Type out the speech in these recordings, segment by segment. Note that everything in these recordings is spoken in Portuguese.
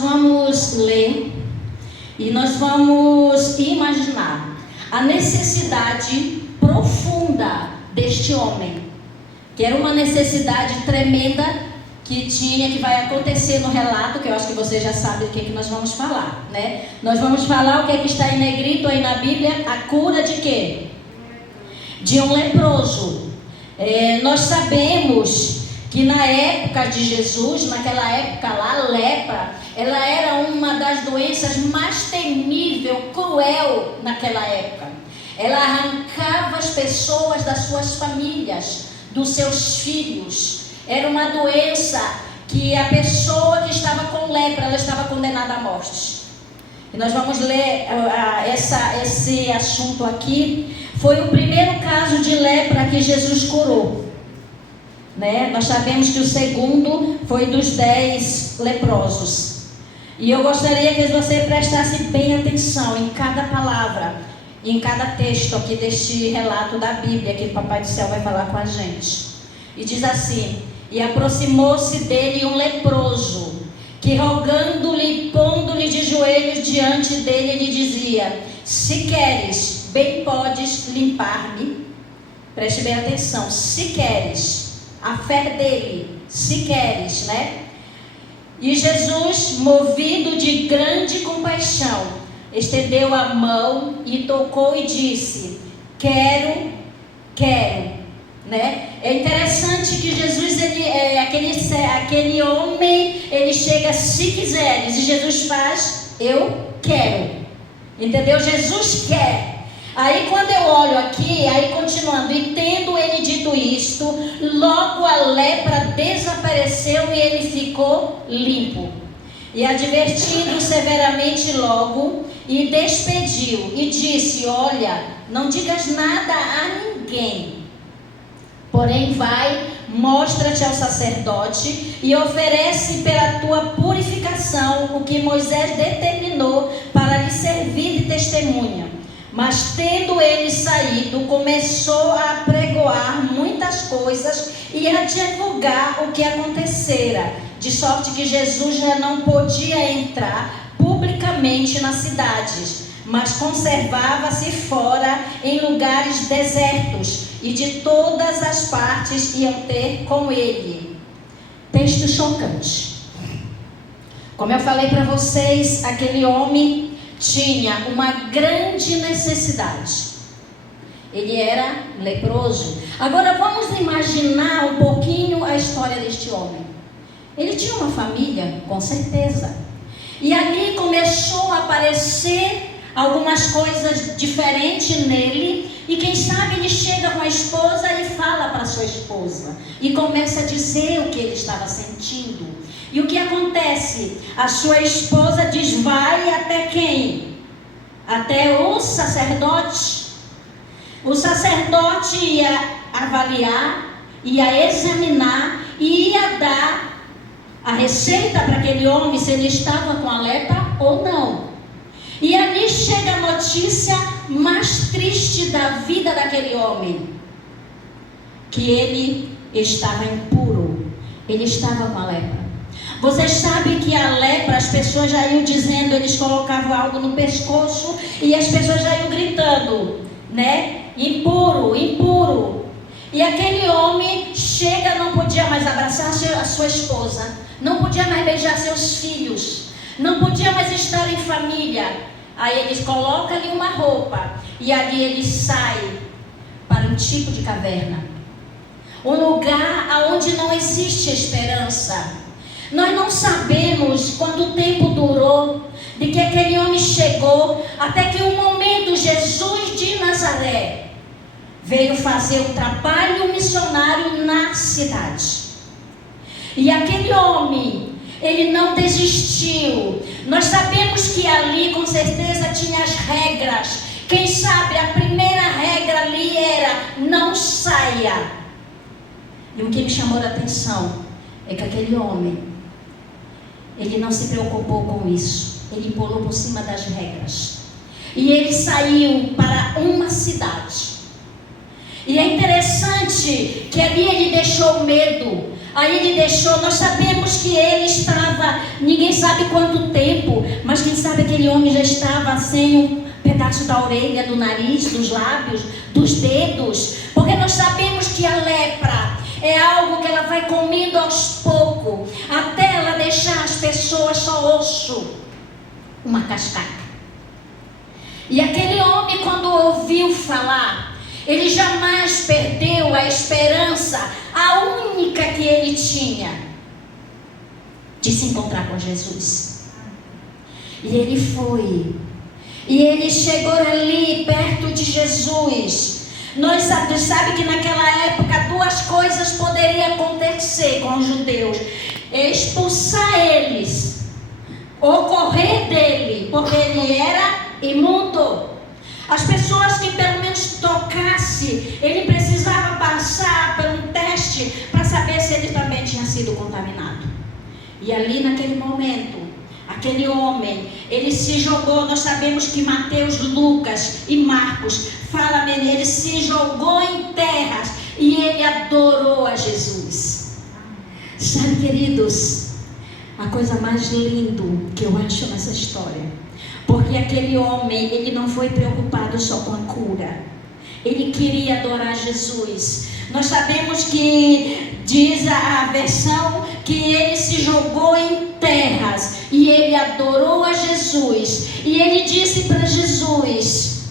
vamos ler e nós vamos imaginar a necessidade profunda deste homem, que era uma necessidade tremenda que vai acontecer no relato, que eu acho que você já sabe do que nós vamos falar, né? Nós vamos falar o que está em negrito aí na Bíblia, a cura de quê? De um leproso. Nós sabemos que na época de Jesus, naquela época lá, a lepra, ela era uma das doenças mais temível, cruel naquela época. Ela arrancava as pessoas das suas famílias, dos seus filhos. Era uma doença que a pessoa que estava com lepra, ela estava condenada à morte. E nós vamos ler esse assunto aqui. Foi o primeiro caso de lepra que Jesus curou, né? Nós sabemos que o segundo foi dos 10 leprosos. E eu gostaria que você prestasse bem atenção em cada palavra, em cada texto aqui deste relato da Bíblia, que o Papai do Céu vai falar com a gente. E diz assim: e aproximou-se dele um leproso, que rogando-lhe e pondo-lhe de joelhos diante dele, lhe dizia: se queres, bem podes limpar-me. Preste bem atenção, se queres, a fé dele, se queres, né? E Jesus, movido de grande compaixão, estendeu a mão e tocou e disse: quero, né? É interessante que Jesus, aquele homem, ele chega: se quiseres, e Jesus faz: eu quero, entendeu? Jesus quer. Aí quando eu olho aqui, aí continuando, e tendo ele dito isto, logo a lepra desapareceu e ele ficou limpo. E advertindo severamente logo, e despediu, e disse: olha, não digas nada a ninguém, porém vai, mostra-te ao sacerdote e oferece pela tua purificação o que Moisés determinou para lhe servir de testemunha. Mas tendo ele saído, começou a pregoar muitas coisas e a divulgar o que acontecera, de sorte que Jesus já não podia entrar publicamente nas cidades, mas conservava-se fora em lugares desertos, e de todas as partes iam ter com ele. Texto chocante. Como eu falei para vocês, aquele homem tinha uma grande necessidade. Ele era leproso. Agora vamos imaginar um pouquinho a história deste homem. Ele tinha uma família, com certeza. E ali começou a aparecer algumas coisas diferentes nele. E quem sabe ele chega com a esposa e fala para sua esposa. E começa a dizer o que ele estava sentindo. E o que acontece? A sua esposa diz: vai até quem? Até o sacerdote. O sacerdote ia avaliar, ia examinar e ia dar a receita para aquele homem, se ele estava com a lepra ou não. E ali chega a notícia mais triste da vida daquele homem: que ele estava impuro, ele estava com a lepra. Vocês sabem que a lepra, as pessoas já iam dizendo, eles colocavam algo no pescoço e as pessoas já iam gritando, né? Impuro, impuro. E aquele homem chega, não podia mais abraçar a sua esposa, não podia mais beijar seus filhos, não podia mais estar em família. Aí eles colocam ali uma roupa e ali ele sai para um tipo de caverna, um lugar onde não existe esperança. Nós não sabemos quanto tempo durou de que aquele homem chegou, até que um momento Jesus de Nazaré veio fazer um trabalho missionário na cidade. E aquele homem, ele não desistiu. Nós sabemos que ali com certeza tinha as regras. Quem sabe a primeira regra ali era: não saia. E o que me chamou a atenção é que aquele homem, ele não se preocupou com isso. Ele pulou por cima das regras. E ele saiu para uma cidade. E é interessante que ali ele deixou medo. Aí ele deixou, nós sabemos que ele estava, ninguém sabe quanto tempo. aquele homem já estava sem um pedaço da orelha, do nariz, dos lábios, dos dedos. Porque nós sabemos que a lepra é algo que ela vai comendo aos poucos, até ela deixar as pessoas só osso, uma cascata. E aquele homem, quando ouviu falar, ele jamais perdeu a esperança, a única que ele tinha, de se encontrar com Jesus. E ele foi. E ele chegou ali perto de Jesus. Nós sabemos que naquela época duas coisas poderiam acontecer com os judeus: expulsar eles, ou correr dele, porque ele era imundo. As pessoas que pelo menos tocasse, ele precisava passar por um teste para saber se ele também tinha sido contaminado. E ali naquele momento, aquele homem, ele se jogou. Nós sabemos que Mateus, Lucas e Marcos falam nele. Ele se jogou em terras e ele adorou a Jesus. Sabe, queridos, a coisa mais linda que eu acho nessa história, porque aquele homem, ele não foi preocupado só com a cura. Ele queria adorar Jesus. Nós sabemos que diz a versão que ele se jogou em terras e ele adorou a Jesus. E ele disse para Jesus: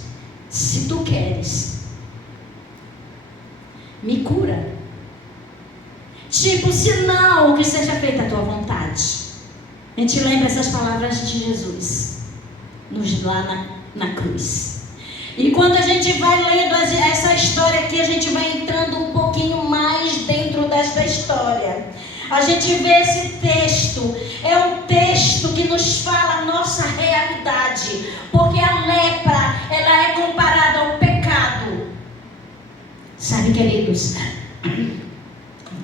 se tu queres, me cura. Tipo, se não, que seja feita a tua vontade. A gente lembra essas palavras de Jesus lá na cruz. E quando a gente vai lendo essa história aqui, a gente vai entrando um pouquinho mais dentro desta história. A gente vê esse texto, é um texto que nos fala a nossa realidade, porque a lepra, ela é comparada ao pecado. Sabe, queridos,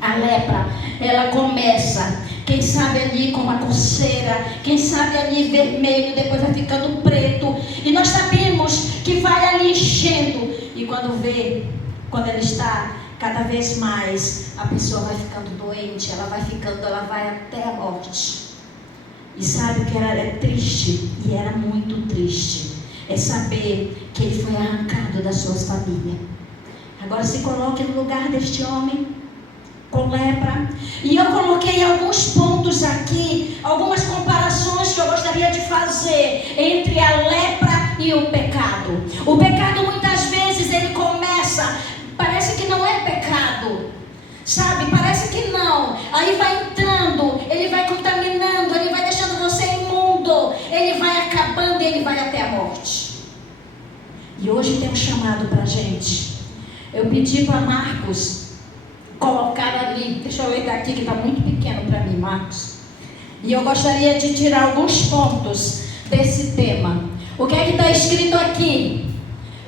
a lepra, ela começa, quem sabe ali com uma coceira, quem sabe ali vermelho, depois vai ficando preto, e nós sabemos que vai ali enchendo, e quando ela está cada vez mais, a pessoa vai ficando doente, ela vai até a morte. E sabe o que é triste? E era muito triste, é saber que ele foi arrancado das suas famílias. Agora se coloque no lugar deste homem com lepra. E eu coloquei alguns pontos aqui, algumas comparações que eu gostaria de fazer entre a lepra e o pecado. O pecado muitas vezes ele começa, parece que não é pecado, sabe? Parece que não. Aí vai entrando, ele vai contaminando, ele vai deixando você imundo, ele vai acabando e ele vai até a morte. E hoje tem um chamado para a gente. Eu pedi para Marcos colocar ali, deixa eu ler daqui que está muito pequeno para mim, Marcos. E eu gostaria de tirar alguns pontos desse tema. O que é que está escrito aqui?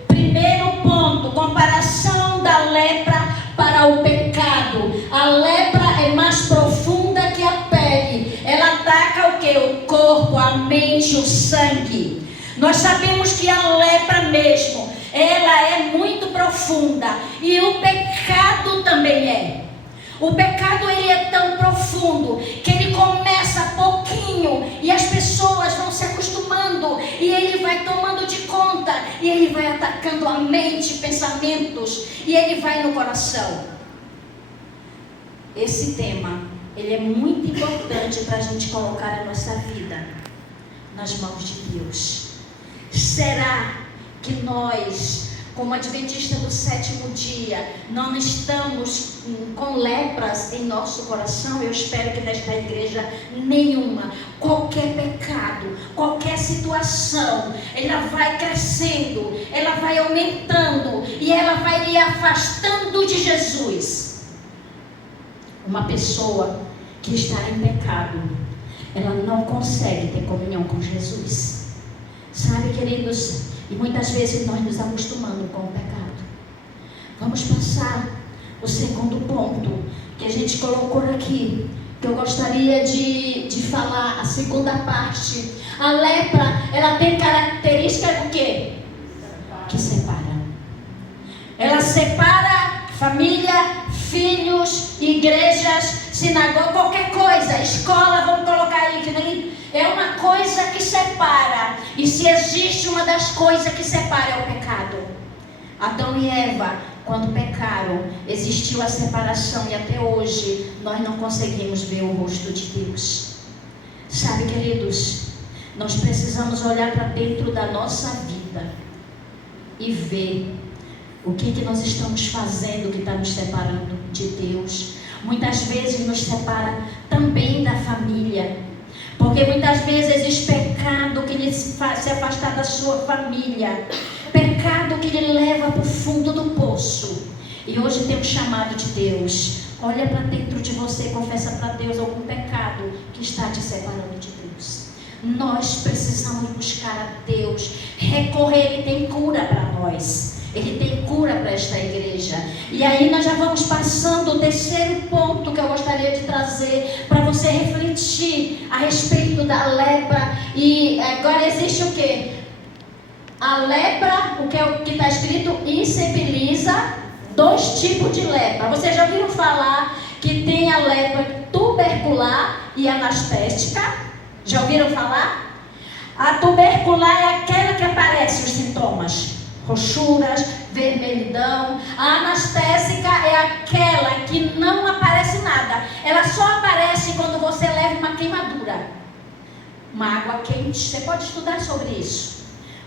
Primeiro ponto, comparação da lepra para o pecado. A lepra é mais profunda que a pele. Ela ataca o que? O corpo, a mente, o sangue. Nós sabemos que a lepra mesmo, ela é muito profunda, e o pecado também é. O pecado ele é tão profundo que ele começa pouquinho e as pessoas vão se acostumando e ele vai tomando de conta e ele vai atacando a mente, pensamentos, e ele vai no coração. Esse tema ele é muito importante para a gente colocar a nossa vida nas mãos de Deus. Será que nós, como adventistas do sétimo dia, não estamos com lepras em nosso coração? Eu espero que nesta igreja nenhuma. Qualquer pecado, qualquer situação, ela vai crescendo, ela vai aumentando e ela vai lhe afastando de Jesus. Uma pessoa que está em pecado, ela não consegue ter comunhão com Jesus. Sabe, queridos, e muitas vezes nós nos acostumamos com o pecado. Vamos passar o segundo ponto que a gente colocou aqui, que eu gostaria de falar, a segunda parte. A lepra, ela tem característica do quê? Que separa. Ela separa família, filhos, igrejas, sinagoga, qualquer coisa, escola, vamos colocar aí, que nem, é uma coisa que separa. E se existe uma das coisas que separa, é o pecado. Adão e Eva, quando pecaram, existiu a separação e até hoje nós não conseguimos ver o rosto de Deus. Sabe, queridos, nós precisamos olhar para dentro da nossa vida e ver o que nós estamos fazendo que está nos separando de Deus. Muitas vezes nos separa também da família, porque muitas vezes existe pecado que lhe faz se afastar da sua família, pecado que lhe leva para o fundo do poço. E hoje tem um chamado de Deus. Olha para dentro de você, confessa para Deus algum pecado que está te separando de Deus. Nós precisamos buscar a Deus, recorrer. Ele tem cura para nós, Ele tem cura para esta igreja. E aí nós já vamos passando o terceiro ponto que eu gostaria de trazer para você refletir a respeito da lepra. E agora existe o que? A lepra, o que está escrito, insensibiliza 2 tipos de lepra. Vocês já ouviram falar que tem a lepra tubercular e anestésica? Já ouviram falar? A tubercular é aquela que aparece os sintomas, roxuras, vermelhidão. A anestésica é aquela que não aparece nada. Ela só aparece quando você leva uma queimadura, uma água quente. Você pode estudar sobre isso.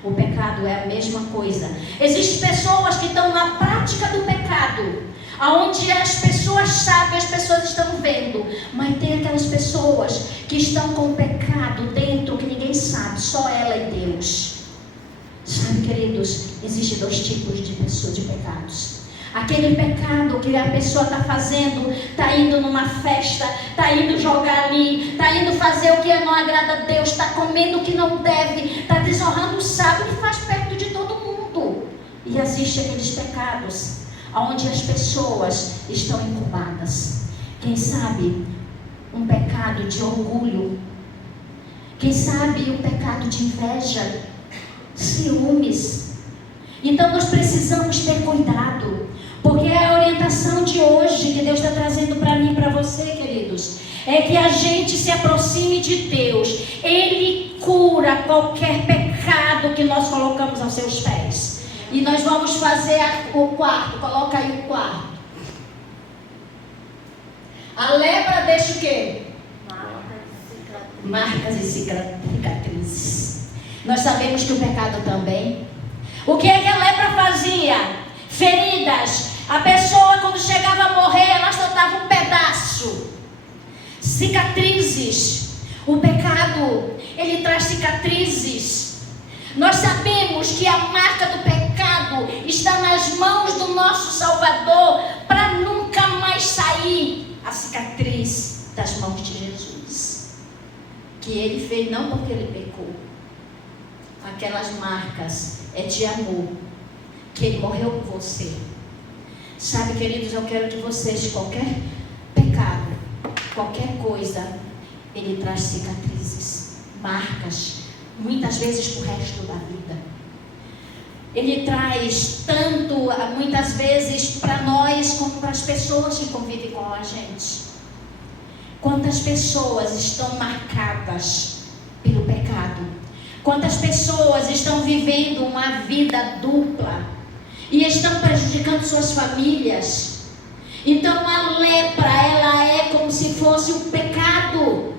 O pecado é a mesma coisa. Existem pessoas que estão na prática do pecado, onde as pessoas sabem, as pessoas estão vendo, mas tem aquelas pessoas que estão com o pecado dentro que ninguém sabe, só ela e Deus. Sabe, queridos, existem 2 tipos de pessoas, de pecados. Aquele pecado que a pessoa está fazendo, está indo numa festa, está indo jogar ali, está indo fazer o que não agrada a Deus, está comendo o que não deve, está desonrando o sábado e faz perto de todo mundo. E existem aqueles pecados onde as pessoas estão incubadas. Quem sabe um pecado de orgulho, quem sabe um pecado de inveja, ciúmes. Então nós precisamos ter cuidado, porque a orientação de hoje que Deus está trazendo para mim e para você, queridos, é que a gente se aproxime de Deus. Ele cura qualquer pecado que nós colocamos aos seus pés. E nós vamos fazer o quarto. Coloca aí o quarto. A lepra deixa o quê? Marcas e cicatrizes. Nós sabemos que o pecado também. O que é que a lepra fazia? Feridas. A pessoa, quando chegava a morrer, ela só dava um pedaço. Cicatrizes. O pecado, ele traz cicatrizes. Nós sabemos que a marca do pecado está nas mãos do nosso Salvador, para nunca mais sair a cicatriz das mãos de Jesus. Que ele fez não porque ele pecou. Aquelas marcas é de amor, que ele morreu por você. Sabe, queridos, eu quero que vocês, qualquer pecado, qualquer coisa, ele traz cicatrizes, marcas, muitas vezes para o resto da vida. Ele traz tanto, muitas vezes, para nós, como para as pessoas que convivem com a gente. Quantas pessoas estão marcadas pelo pecado? Quantas pessoas estão vivendo uma vida dupla e estão prejudicando suas famílias? Então a lepra, ela é como se fosse um pecado